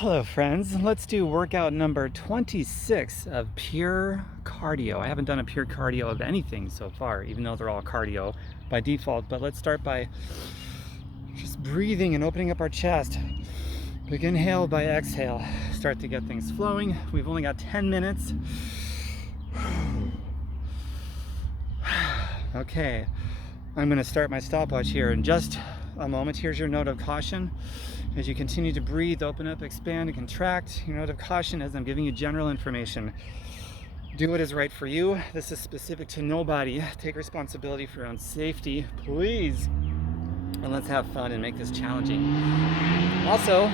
Hello friends, let's do workout number 26 of pure cardio. I haven't done a pure cardio of anything so far, even though they're all cardio by default, but let's start by just breathing and opening up our chest. Big inhale by exhale. Start to get things flowing. We've only got 10 minutes. Okay, I'm going to start my stopwatch here in just a moment. Here's your note of caution. As you continue to breathe, open up, expand, and contract, your note of caution as I'm giving you general information. Do what is right for you. This is specific to nobody. Take responsibility for your own safety, please. And let's have fun and make this challenging. Also,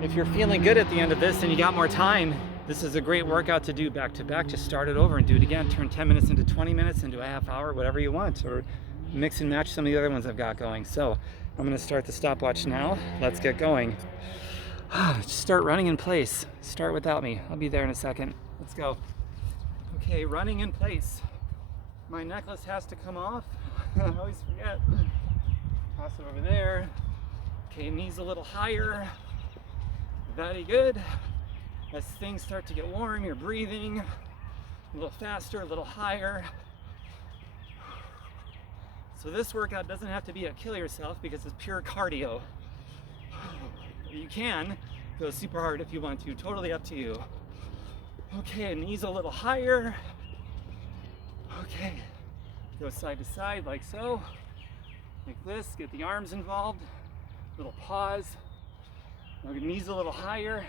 if you're feeling good at the end of this and you got more time, this is a great workout to do back to back. Just start it over and do it again. Turn 10 minutes into 20 minutes, into a half hour, whatever you want, or mix and match some of the other ones I've got going. So I'm going to start the stopwatch now. Let's get going. Just start running in place. Start without me. I'll be there in a second. Let's go. Okay, running in place. My necklace has to come off. I always forget. Toss it over there. Okay, knees a little higher. Very good. As things start to get warm, you're breathing a little faster, a little higher. So this workout doesn't have to be a kill yourself because it's pure cardio. You can go super hard if you want to, totally up to you. Okay, knees a little higher. Okay, go side to side like so. Like this, get the arms involved. Little pause. Now knees a little higher,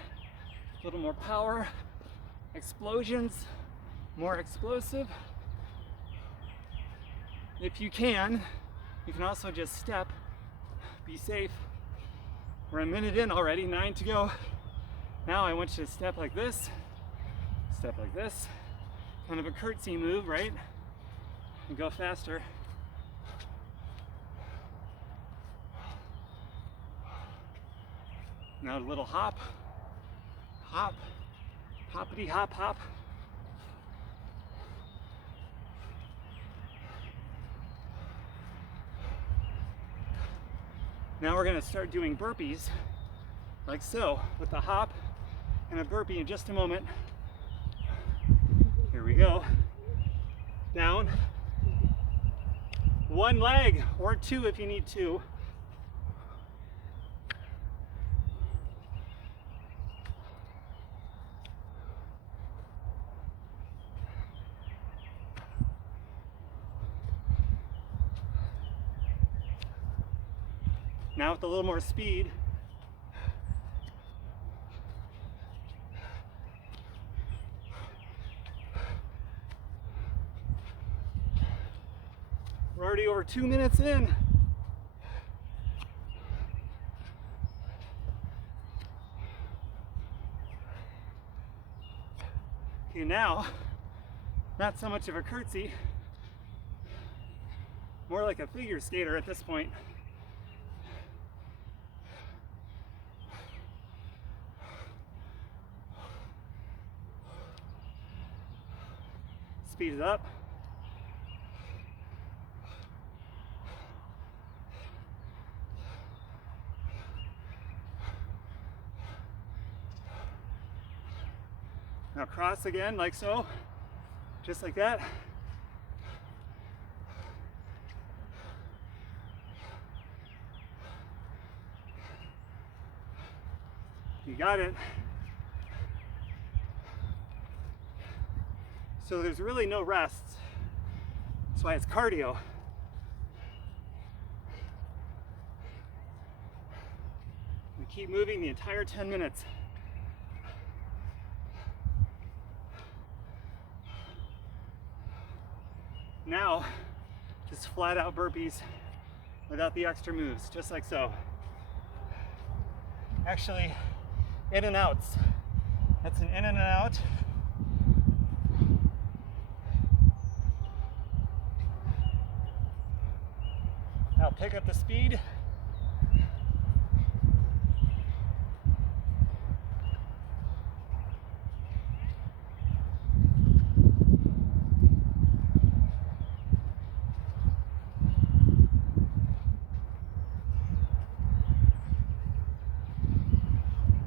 a little more power. Explosions, more explosive. If you can also just step, be safe. We're a minute in already, 9 to go. Now I want you to step like this, kind of a curtsy move, right? And go faster. Now a little hop, hop, hoppity hop, hop. Now we're going to start doing burpees, like so, with a hop and a burpee in just a moment. Here we go. Down. One leg, or two if you need to. Now with a little more speed. We're already over 2 minutes in. Okay, now, not so much of a curtsy, more like a figure skater at this point. Speed it up. Now cross again, like so, just like that. You got it. So there's really no rests. That's why it's cardio. We keep moving the entire 10 minutes. Now, just flat out burpees without the extra moves, just like so. Actually, in and outs. That's an in and an out. Now pick up the speed.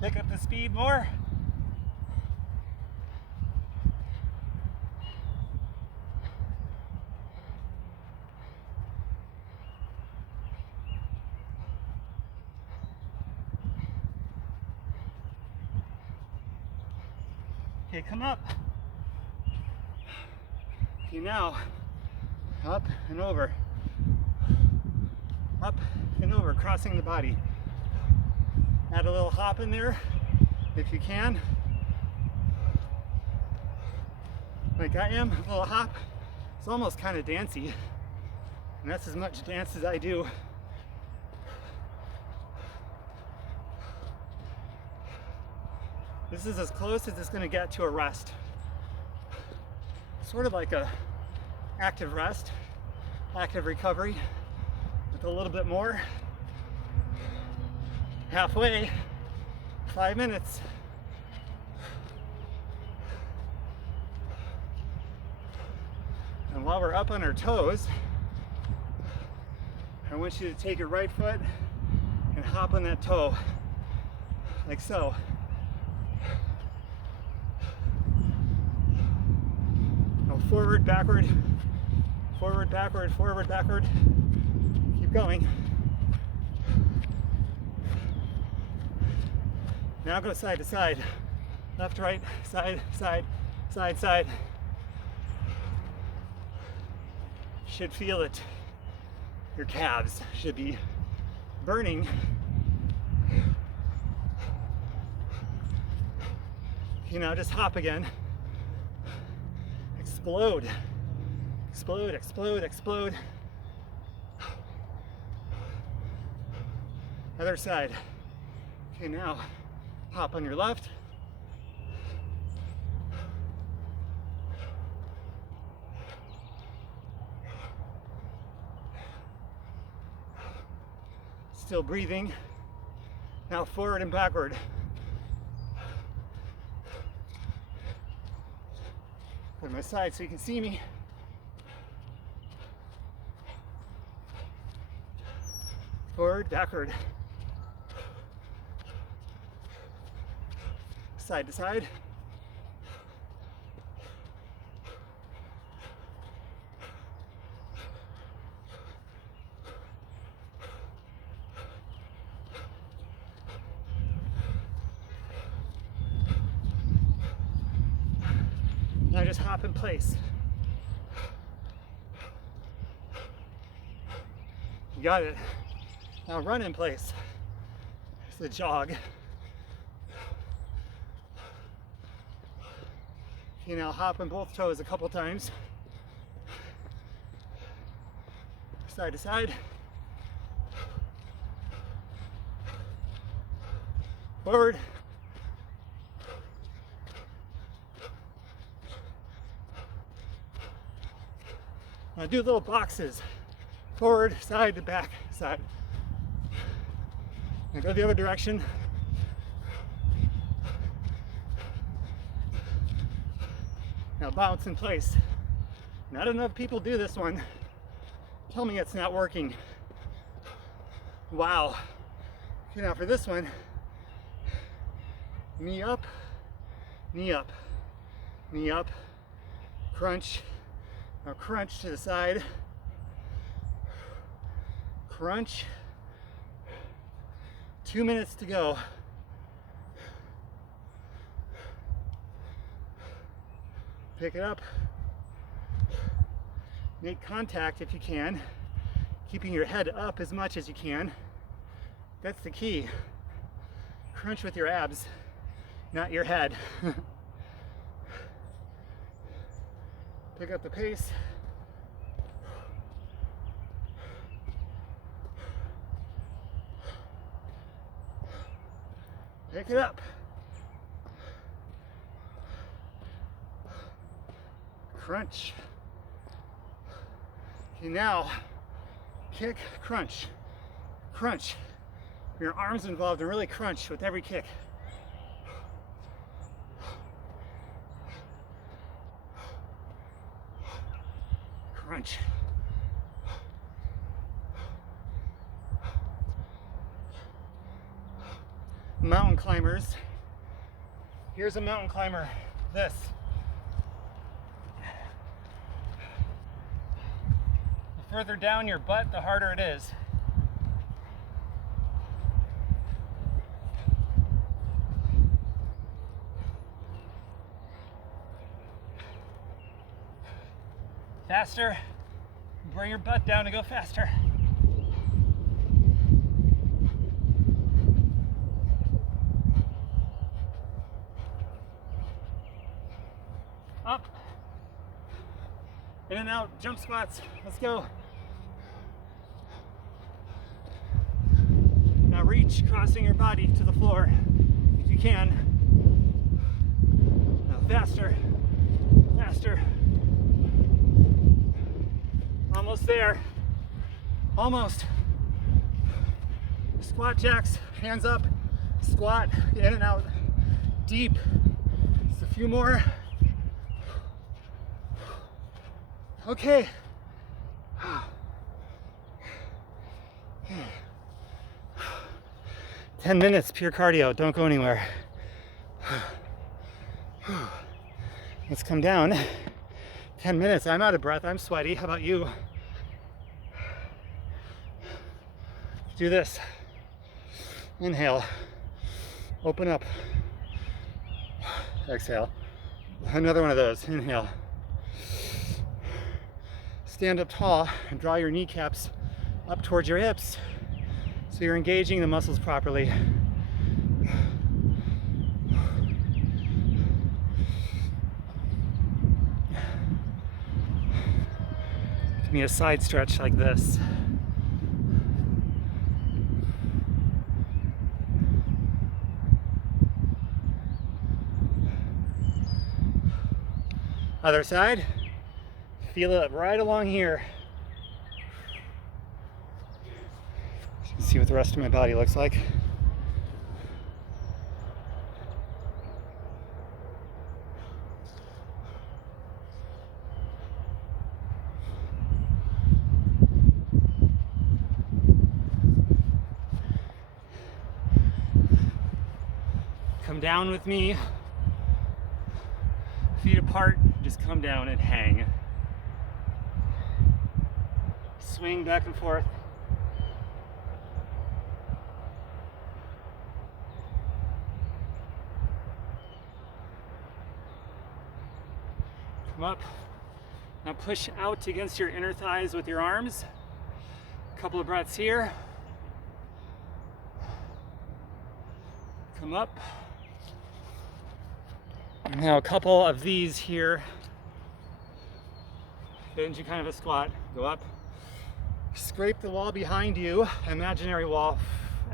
Pick up the speed more. Okay, come up. Okay, now up and over. Up and over, crossing the body. Add a little hop in there if you can. Like I am, a little hop. It's almost kind of dancey. And that's as much dance as I do. This is as close as it's going to get to a rest. Sort of like a active rest, active recovery with a little bit more. Halfway, 5 minutes. And while we're up on our toes, I want you to take your right foot and hop on that toe, like so. Now forward, backward, forward, backward, forward, backward. Keep going. Now go side to side. Left, right, side, side, side, side. Should feel it. Your calves should be burning. Okay, now just hop again. Explode. Explode, explode, explode. Other side. Okay, now hop on your left. Still breathing. Now forward and backward. Put my side so you can see me. Forward, backward. Side to side. Now just hop in place. You got it. Now run in place. It's a jog. Okay, now hop on both toes a couple times. Side to side. Forward. Now do little boxes. Forward, side to back, side. Now go the other direction. Now bounce in place. Not enough people do this one. Tell me it's not working. Wow. Okay, now for this one, knee up, knee up, knee up, crunch. Now crunch to the side. Crunch. 2 minutes to go. Pick it up. Make contact if you can, keeping your head up as much as you can. That's the key. Crunch with your abs, not your head. Pick up the pace. Pick it up. Crunch. Okay, now kick, crunch, crunch. Your arms involved and really crunch with every kick. Crunch. mountain climbers. Here's a mountain climber. This. The further down your butt, the harder it is. Faster. Bring your butt down to go faster. Up. In and out. Jump squats. Let's go. Now reach, crossing your body to the floor if you can. Now faster. Faster. Almost there. Almost. Squat jacks, hands up, squat, in and out, deep. Just a few more. Okay. 10 minutes, pure cardio, don't go anywhere. Let's come down. 10 minutes, I'm out of breath, I'm sweaty, how about you? Do this. Inhale. Open up. Exhale. Another one of those. Inhale. Stand up tall and draw your kneecaps up towards your hips so you're engaging the muscles properly. Give me a side stretch like this. Other side. Feel it right along here. You can see what the rest of my body looks like. Come down with me. Feet apart, just come down and hang. Swing back and forth. Come up. Now push out against your inner thighs with your arms. A couple of breaths here. Come up. Now a couple of these here. Get into kind of a squat. Go up. Scrape the wall behind you. Imaginary wall.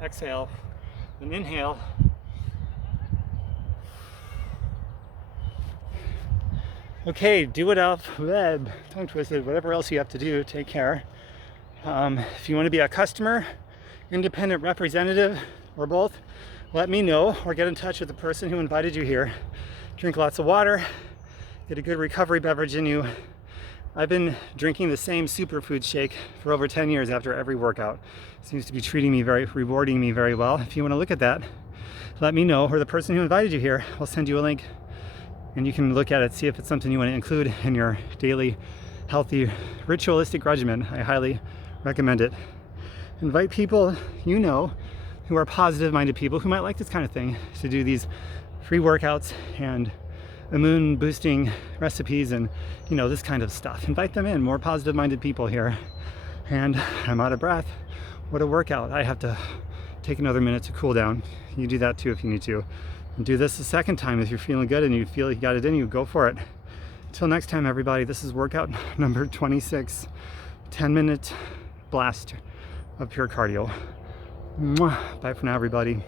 Exhale. Then inhale. Okay, do it up. Tongue twisted. Whatever else you have to do, take care. If you want to be a customer, independent representative, or both, let me know or get in touch with the person who invited you here. Drink lots of water, get a good recovery beverage in you. I've been drinking the same Superfoods shake for over 10 years after every workout. Seems to be rewarding me very well. If you want to look at that, let me know, or the person who invited you here, I'll send you a link and you can look at it, see if it's something you want to include in your daily healthy ritualistic regimen. I highly recommend it. Invite people you know who are positive-minded people who might like this kind of thing to do these free workouts and immune boosting recipes and this kind of stuff. Invite them in, more positive-minded people here. And I'm out of breath. What a workout. I have to take another minute to cool down. You do that too if you need to. And do this a second time if you're feeling good and you feel you got it in you, go for it. Until next time, everybody, this is workout number 26, 10-minute blast of pure cardio. Mwah. Bye for now, everybody.